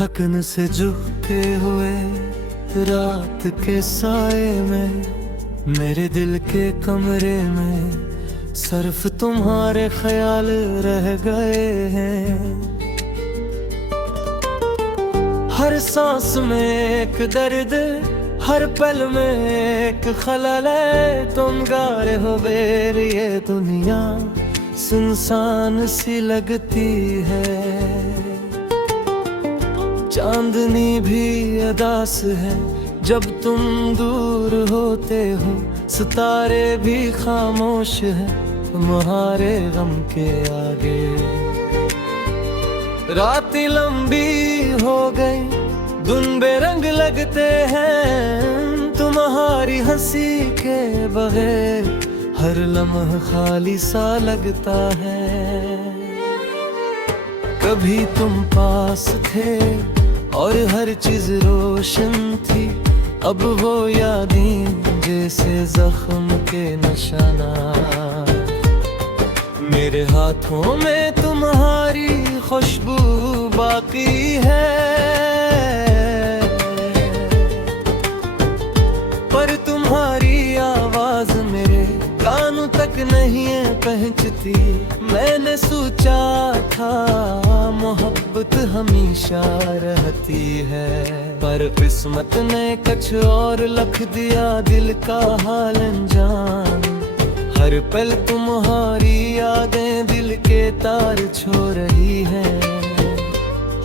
थकन से झुके हुए रात के साए में, मेरे दिल के कमरे में सिर्फ तुम्हारे ख्याल रह गए हैं। हर सांस में एक दर्द, हर पल में एक खलल है। तुम गा रहे हो बेर, ये दुनिया सुनसान सी लगती है। चांदनी भी अदास है जब तुम दूर होते हो, सितारे भी खामोश है तुम्हारे गम के आगे। रातें लंबी हो गई, दिन बेरंग लगते हैं तुम्हारी हंसी के बगैर, हर लम्हा खाली सा लगता है। कभी तुम पास थे और हर चीज रोशन थी, अब वो यादें जैसे जख्म के निशाना। मेरे हाथों में तुम्हारी खुशबू बाकी है, पर तुम्हारी आवाज मेरे कानों तक नहीं पहुंचती। मैंने सोचा था मोहब्बत हमेशा रहती है, पर किस्मत ने कुछ और लिख दिया दिल का हाल अनजान। हर पल तुम्हारी यादें दिल के तार छो रही हैं।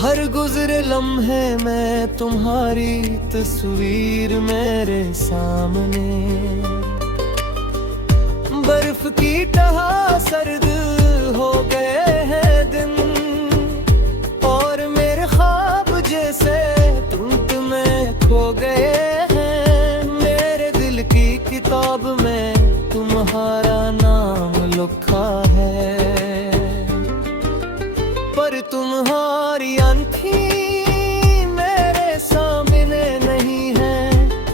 हर गुजरे लम्हे में तुम्हारी तस्वीर मेरे सामने। बर्फ की तरह सर्द हो गए हैं दिन, और मेरे ख्वाब जैसे तुम में खो गए हैं। मेरे दिल की किताब में तुम्हारा नाम लिखा है, पर तुम्हारी आंखें मेरे सामने नहीं है।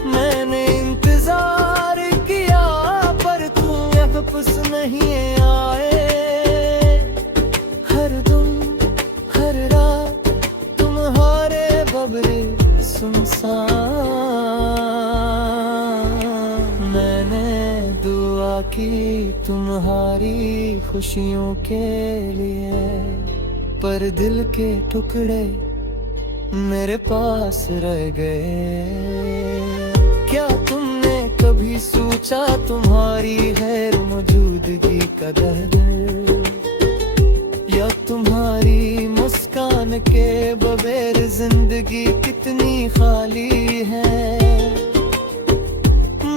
मैंने इंतजार किया पर तुम वापस नहीं आए। हर दिन हर रात तुम्हारे बबरे सुनसान। मैंने दुआ की तुम्हारी खुशियों के लिए, पर दिल के टुकड़े मेरे पास रह गए। क्या तुमने कभी सोचा तुम्हारी गैर मौजूदगी का दर्द, या तुम्हारी मुस्कान के बगैर जिंदगी कितनी खाली है।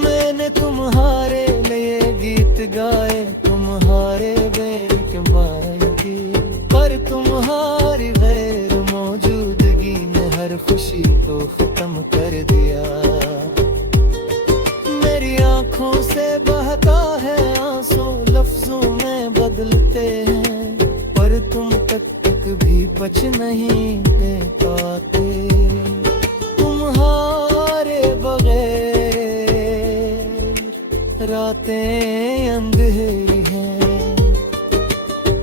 मैंने तुम्हारे लिए गीत गाए तुम्हारे गैर के बारे में, पर तुम्हारी गैर मौजूदगी ने हर खुशी को खत्म कर दिया। मेरी आंखों से बहता है आंसू लफ्जों में बदलते हैं, पर तुम तक भी बच नहीं पाते। तुम्हारे बगैर रातें अंधेरी हैं,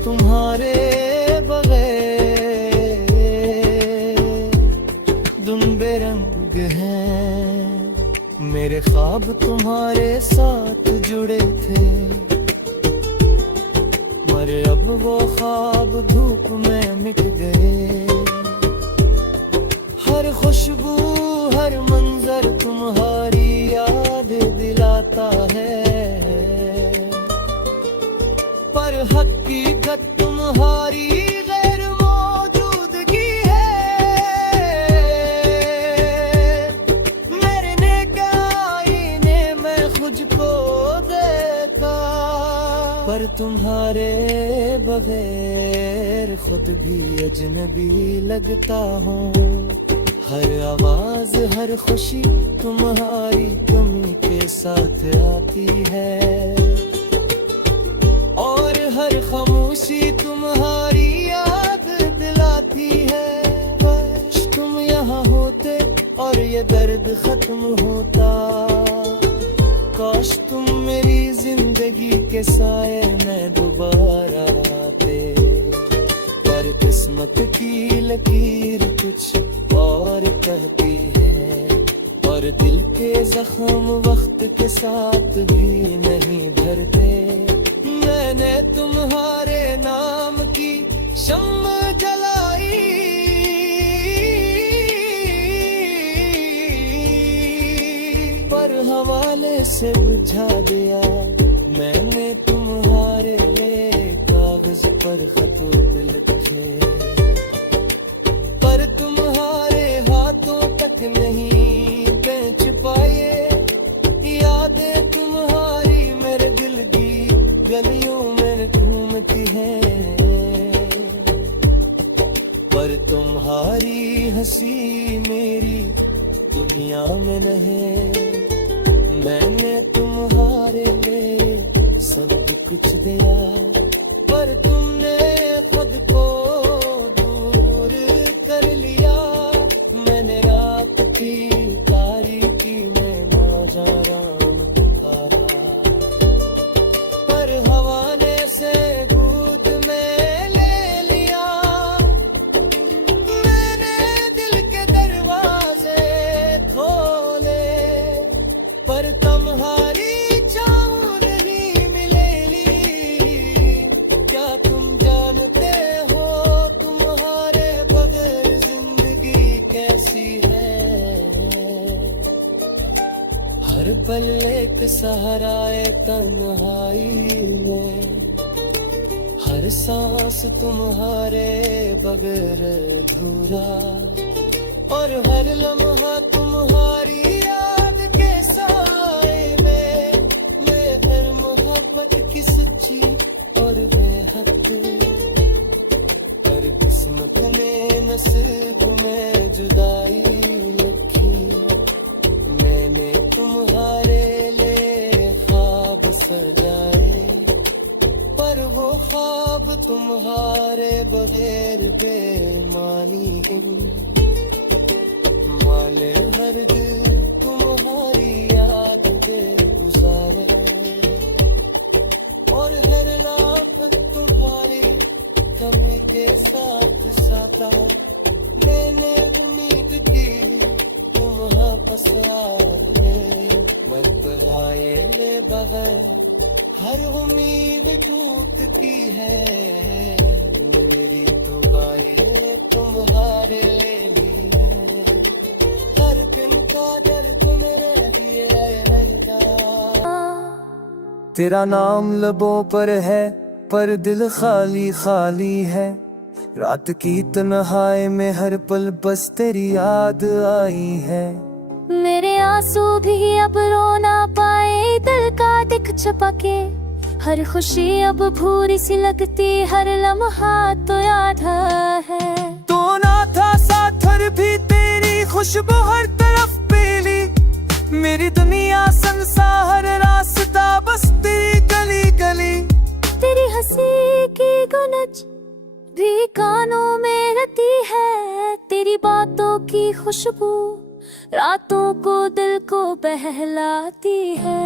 तुम्हारे बगैर दिन बेरंग हैं। मेरे ख्वाब तुम्हारे साथ जुड़े थे, मगर अब वो ख्वाब धूप में मिट गए। हर खुशबू हर मंजर तुम्हारी याद दिलाता है, पर हकीकत तुम्हारी गैर मौजूदगी है। मेरे नेक आईने में खुद को देखा, पर तुम्हारे बगैर खुद भी अजनबी लगता हूँ। हर आवाज हर खुशी तुम्हारी कमी के साथ आती है, और हर खामोशी तुम्हारी याद दिलाती है। काश तुम यहाँ होते और ये दर्द खत्म होता, काश तुम मेरी जिंदगी के साए में दोबारा आते, पर किस्मत की लकीर कुछ जख्म वक्त के साथ भी नहीं भरते। मैंने तुम्हारे नाम की शम्म जलाई, पर हवाले से बुझा दिया। मैंने तुम्हारे लिए कागज पर खतूत लिखे, पर तुम्हारे हाथों तक नहीं पहुंच पाए। यादें तुम्हारी मेरे दिल की गलियों में घूमती हैं, पर तुम्हारी हंसी मेरी दुनिया में नहीं। मैंने तुम्हारे लिए सब कुछ दिया, पर तुमने खुद को दूर कर लिया। मैंने रात की तारीकी में नौजवान पुकारा, पर हवा ने से गोद में ले लिया। मैंने दिल के दरवाजे खोले, पर तुम्हारी चाहत नहीं मिलेगी। क्या तुम जानते हो तुम्हारे बगैर जिंदगी कैसी है? हर पल एक सहाराए तन्हाई में, हर सांस तुम्हारे बगैर अधूरा, और हर लम्हा तुम्हारी याद के साए में। मैं मोहब्बत की सच्ची और बेहद, पर किस्मत ने नसीब में जुदाई लिखी। मैंने तुम्हारे लिए ख्वाब सजाए, पर वो ख्वाब तुम्हारे बगैर बेमानी। माले हर दिल तुम्हारी याद दे गुजारे, और हर लापत तुम्हारी कमी के साथ साथा। मैंने उम्मीद की तुम वापस आओगे, मन आए ले बगैर हर उम्मीद टूट की है। मेरी दुआएं तुम्हारे ले ली है, हर दिन का दर्द मेरे लिए रहेगा। तेरा नाम लबों पर है, पर दिल खाली खाली है। रात की तन्हाई में हर पल बस तेरी याद आई है। मेरे आंसू भी अब रो ना पाए, दिल का दिख छपा के। हर खुशी अब भूरी सी लगती, हर लम्हा तो याद है। तो ना था साथ हर भी तेरी खुशबू हर तरफ पीली। मेरी दुनिया संसार हर रास्ता बस तेरी गली गली। तेरी हंसी की गुनज भी कानों में रहती है, तेरी बातों की खुशबू रातों को दिल को बहलाती है।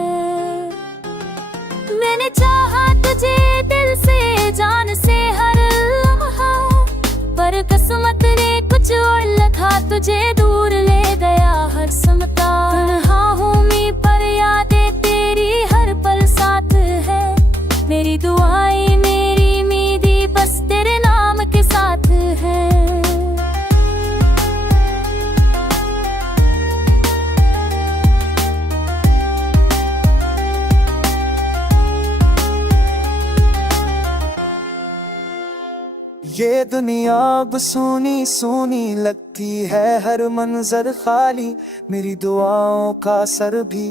मैंने चाहा तुझे दिल से जान से हर लम्हा, पर किस्मत ने कुछ और लिखा, तुझे दूर ले गया हर समता। तन्हा हूँ मैं पर यादें तेरी हर पल साथ है। मेरी दुआएं मेरी उम्मीदें बस तेरे नाम के साथ है। ये दुनिया अब सोनी सोनी लगती है, हर मंजर खाली। मेरी दुआओं का सर भी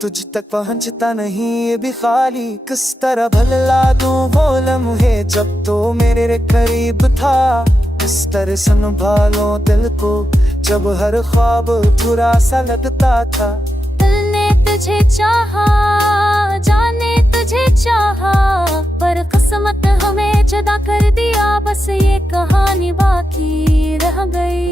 तुझ तक पहुंचता नहीं, ये भी खाली। किस तरह भला दूं वो लम्हे जब तो मेरे करीब था। किस तरह संभालो दिल को जब हर ख्वाब बुरा सा लगता था। दिल ने तुझे चाहा, जाने तुझे चाहा, पर किस्मत हमें जुदा कर दिया। बस ये कहानी बाकी रह गई।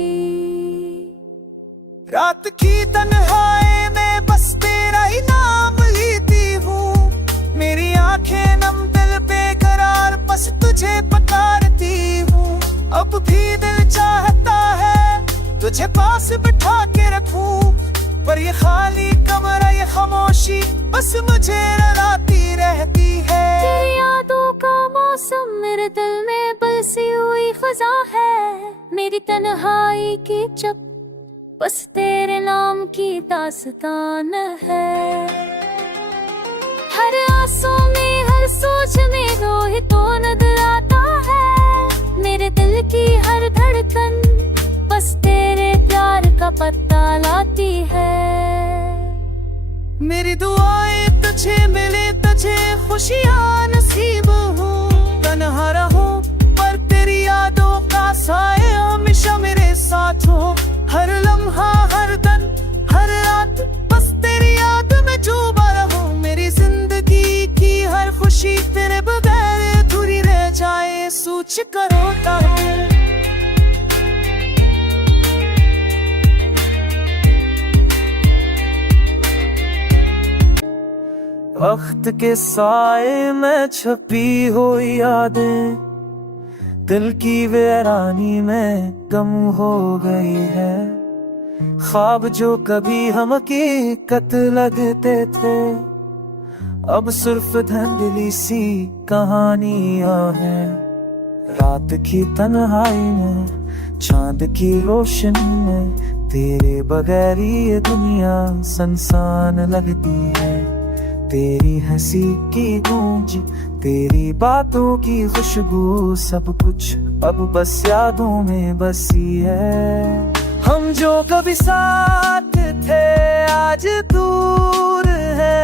रात की तन्हाई में बस तेरा ही नाम लेती हूँ। मेरी आंखें नम दिल बेकरार बस तुझे पुकारती हूँ। अब भी दिल चाहता है तुझे पास बिठा के रखूं, पर ये खाली कमरा, ये खामोशी बस मुझे रुलाती रहती है। तेरी यादों का मौसम मेरे दिल में बसी हुई खजा है। मेरी तन्हाई की चुप बस तेरे नाम की दास्तान है। हर आंसू में, हर सोच में रोए तो नजर आता है। मेरे दिल की हर धड़कन बस तेरे प्यार का पता लाती है। मेरी दुआएं तुझे मिले, तुझे खुशियाँ नसीब हो। तन्हा रहूं पर तेरी यादों का साए हमेशा मेरे साथ हो। हर लम्हा, हर दिन, हर रात बस तेरी याद में डूबा रहूं। मेरी जिंदगी की हर खुशी तेरे बगैर अधूरी रह जाए, सोच कर रोता हूं। वक्त के साए में छपी हुई यादें दिल की वीरानी में गम हो गई है। ख्वाब जो कभी हम हकीकत लगते थे अब सिर्फ धुंधली सी कहानियां हैं। रात की तन्हाई में, चांद की रोशनी में तेरे बगैर ये दुनिया सुनसान लगती है। तेरी हंसी की गूंज, तेरी बातों की खुशबू, सब कुछ अब बस यादों में बसी है। हम जो कभी साथ थे आज दूर है।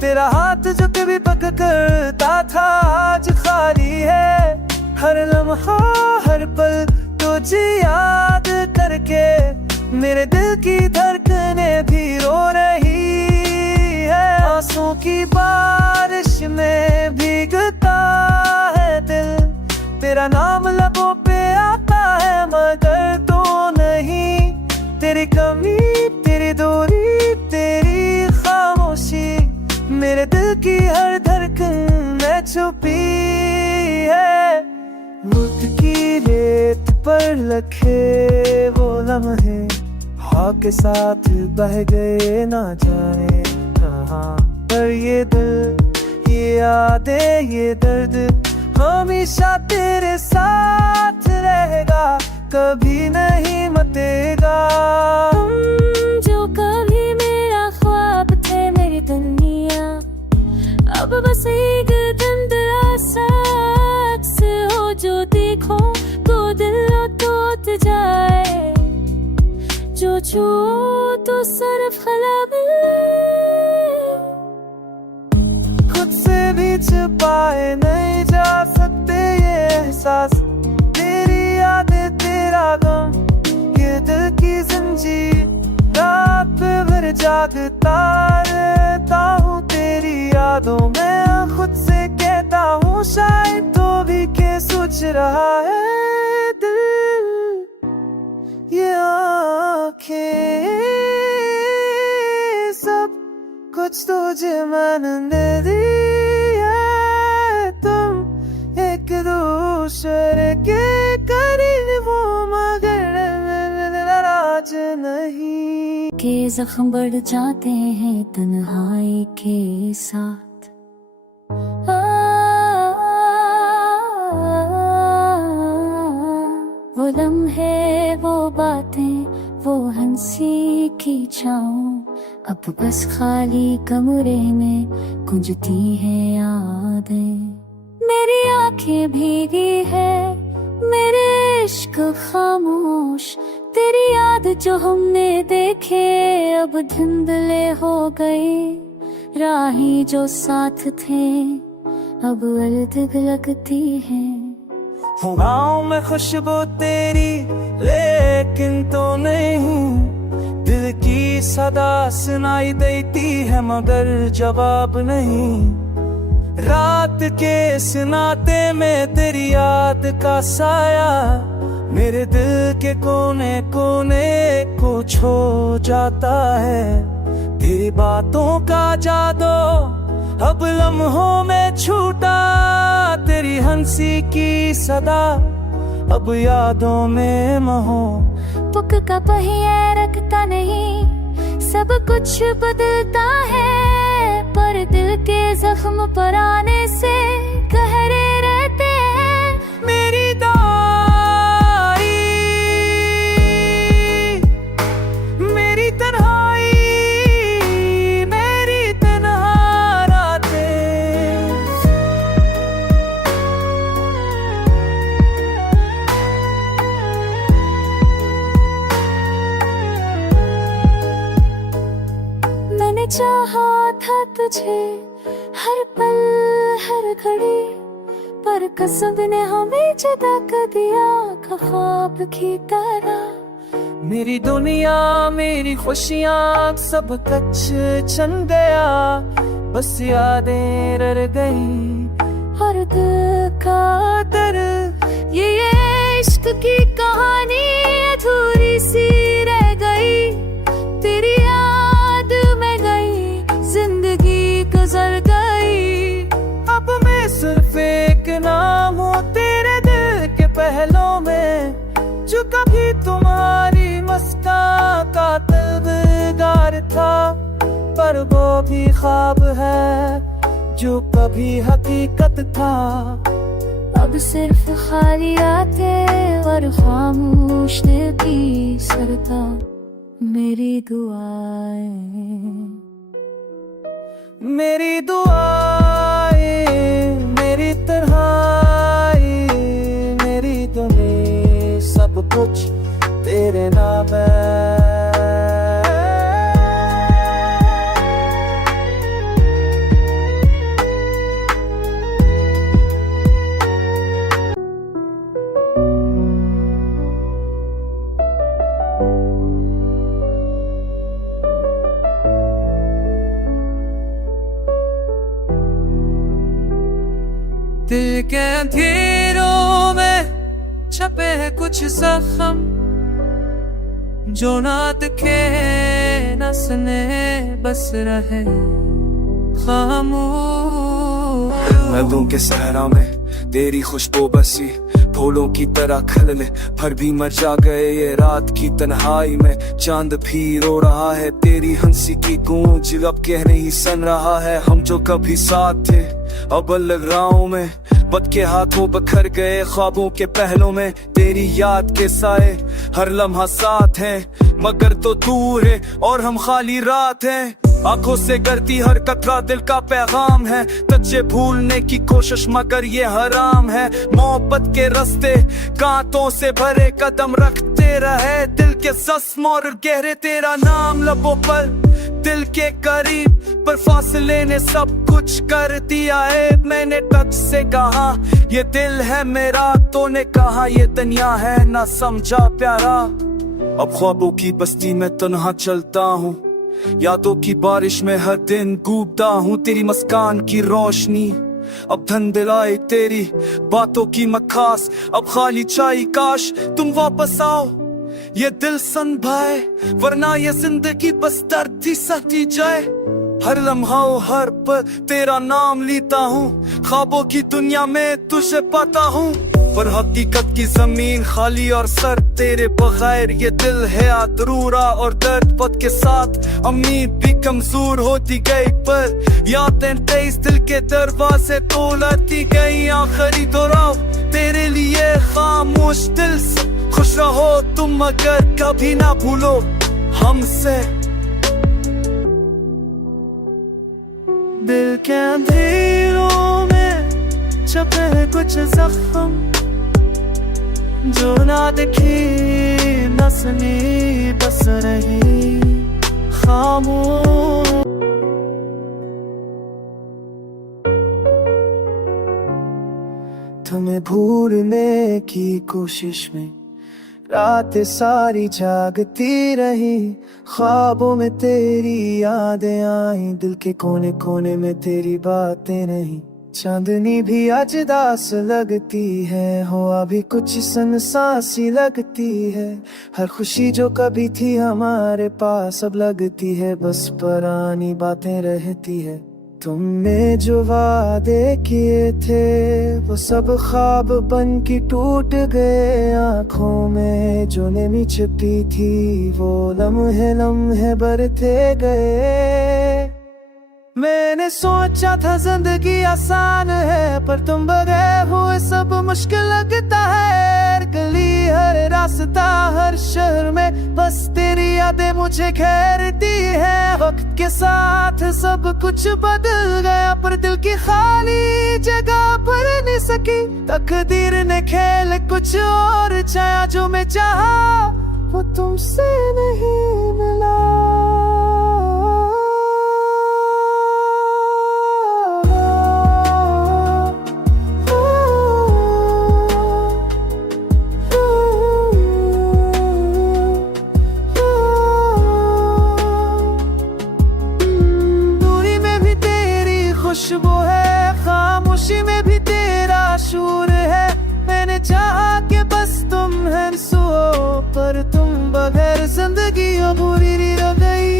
तेरा हाथ जो कभी पकड़ता था आज खाली है। हर लम्हा, हर पल तुझे याद करके मेरे दिल की धड़कनें भी रो रही है। आंसू की बारिश में भीगता है दिल, तेरा नाम लबों पे आता है मगर तो नहीं। तेरी कमी, तेरी दूरी, तेरी खामोशी मेरे दिल की हर धड़कन में छुपी है। मुल्क की रेत पर लखे वो लम्हे हवा के साथ बह गए ना जाने कहाँ। पर ये दिल, ये यादें, ये दर्द हमेशा तेरे साथ रहेगा, कभी नहीं मटेगा। तुम जो कभी मेरा ख्वाब थे, मेरी दुनिया अब बस एक धुंधला सा अक्स हो। जो देखो तो दिल टूट जाए, जो छुओ तो सिर्फ खलब। खुद से भी छुपाए नहीं जा सकते ये एहसास। तेरी यादें, तेरा गम, ये दिल की जंजीर। रात भर जागता रहता हूँ तेरी यादों में। खुद से कहता हूँ शायद तो भी के सोच रहा है दिल। ये आँखें सब कुछ तुझे मैंने दिया। तुम एक दूसरे के करीब हो मगर नाराज नहीं। के जख्म बढ़ जाते हैं तन्हाई के साथ। वो लम्हे, वो बातें, वो हंसी की छाँव अब बस खाली कमरे में गुंजती हैं यादें। मेरी आंखें भीगी है, मेरे इश्क खामोश। तेरी याद जो हमने देखे अब धुंधले हो गए। राहें जो साथ थे अब अलग लगती हैं। गाँव में खुशबू तेरी लेकिन तो नहीं। दिल की सदा सुनाई देती है मगर जवाब नहीं। रात के सुनाते में तेरी याद का साया मेरे दिल के कोने कोने को छो जाता है। तेरी बातों का जादू अब लम्हों में छूटा। तेरी हंसी की सदा अब यादों में महो। पुक का पहिया रखता नहीं, सब कुछ बदलता है, पर दिल के जख्म पर आने से गहरे रहते हैं। मेरी दाई, मेरी तन्हाई, मेरी तन्हा रातें। मैंने चाहा था तुझे हर पल हर घड़ी, पर कसम ने हमें जुदा कर दिया ख्वाब की तरह। मेरी दुनिया, मेरी खुशियाँ सब कच चन गया, बस यादें रह गई और दिल का दर्द। ये इश्क की कहानी अधूरी सी रह गई, तेरी याद में गई जिंदगी गुजर गई। अब मैं सिर्फ एक नाम हूँ तेरे दिल के पहलों में, जो कभी तुम्हारी मुस्कान का तलबगार था, पर वो भी ख्वाब है जो कभी हकीकत था। अब सिर्फ खाली आते और खामोश दिल की सरता। मेरी दुआएं, मेरी दुआएं, मेरी तन्हाई, मेरी दुनिया सब कुछ तेरे नाम है। दिल के अंधेरों में छपे हैं कुछ जख्म, जो ना दिखे न सुने बस रहे खामोश। महलों के सहरा में तेरी खुशबू बसी, फूलों की तरह खिलने पर भी मर जा गए ये रात की तन्हाई में। चांद भी रो रहा है तेरी हंसी की गूंज, अब कह नहीं सन रहा है हम जो कभी साथ थे। अब अलग राहों में बद के हाथों बखर गए ख्वाबों के पहलों में, तेरी याद के साए हर लम्हा साथ हैं, मगर तो दूर है और हम खाली रात हैं। आंखों से गिरती हर कतरा दिल का पैगाम है, तुझे भूलने की कोशिश मगर ये हराम है। मोहब्बत के रास्ते कांटों से भरे, कदम रखते रहे दिल के जख्म और गहरे तेरा नाम लबों पर, दिल के करीब पर फासले ने सब कुछ कर दिया है। मैंने टच से कहा ये दिल है मेरा, तो ने कहा ये दुनिया है ना समझा प्यारा। अब ख्वाबों की बस्ती में तन्हा चलता हूँ, यादों की बारिश में हर दिन डूबता हूँ। तेरी मुस्कान की रोशनी अब धन दिलाए, तेरी बातों की मखास अब खाली चाय। काश तुम वापस आओ ये दिल संभाए, वरना ये जिंदगी बस दर्द ही सहती जाए। हर लम्हा हर पल तेरा नाम लेता हूँ, ख्वाबों की दुनिया में तुझे पाता हूँ, पर हकीकत की जमीन खाली और सर तेरे बगैर। ये दिल है अधूरा और दर्द पद के साथ, उम्मीद भी कमजोर होती गई, पर यादें तेज दिल के दरवाजे तोड़ती गई। आखिरी दोहराव तेरे लिए खामोश दिल से, खुश रहो तुम मगर कभी ना भूलो हमसे। दिल के अंधेरों में छपे हैं कुछ जख्म, जो ना दिखी न सुनी बस रही खामोश। तुम्हें भूलने की कोशिश में रात सारी जागती रही, ख्वाबों में तेरी यादें आई, दिल के कोने कोने में तेरी बातें नहीं। चांदनी भी आज दास लगती है, हो अभी कुछ सनसासी लगती है। हर खुशी जो कभी थी हमारे पास अब लगती है बस पुरानी बातें रहती है। तुमने जो वादे किए थे वो सब ख्वाब बन के टूट गए। आंखों में जो नमी छिपी थी वो लम्हे लम्हे बढ़ते गए। मैंने सोचा था जिंदगी आसान है, पर तुम बगैर हुए सब मुश्किल लगता है। गली हर रास्ता हर शहर में बस तेरी यादें मुझे घेरती है। वक्त के साथ सब कुछ बदल गया, पर दिल की खाली जगह भर नहीं सकी। तकदीर ने खेल कुछ और चाहा, जो मैं चाहा वो तुमसे नहीं मिला। खुशबू है, खामोशी में भी तेरा शूर है। मैंने चाहा कि बस तुम हंसो, पर तुम बगैर जिंदगी अधूरी रह गई।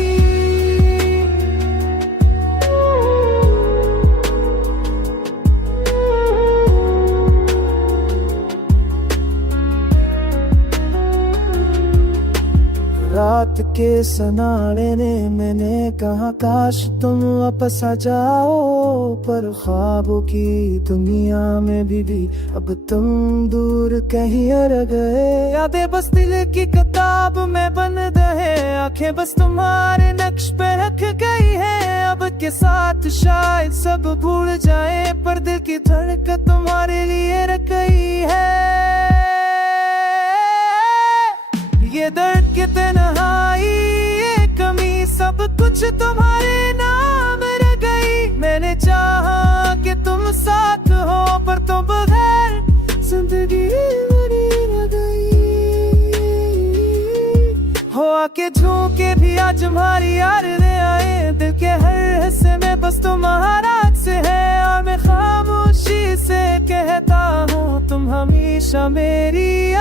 रात के सनाड़े ने मैंने कहा काश तुम वापस आ जाओ, पर ख्वाबों की दुनिया में भी अब तुम दूर कहीं रह गए। यादें बस दिल की किताब में बंद है, आंखें बस तुम्हारे नक्श पे रख गई है। अब के साथ शायद सब भूल जाए, पर दिल की धड़कन तुम्हारे लिए रख गई है। ये दर्द की तन्हाई, ये कमी, सब कुछ तुम्हारे नाम रह गई। मैंने चाहा कि तुम साथ हो, पर तुम बगैर जिंदगी मेरी रह गई। हो आके झोंके भी आज हमारी यादें आए, दिल के हर हिस्से में बस तुम्हारा अक्स है। और मैं खामोशी से कहता हूँ तुम हमेशा मेरी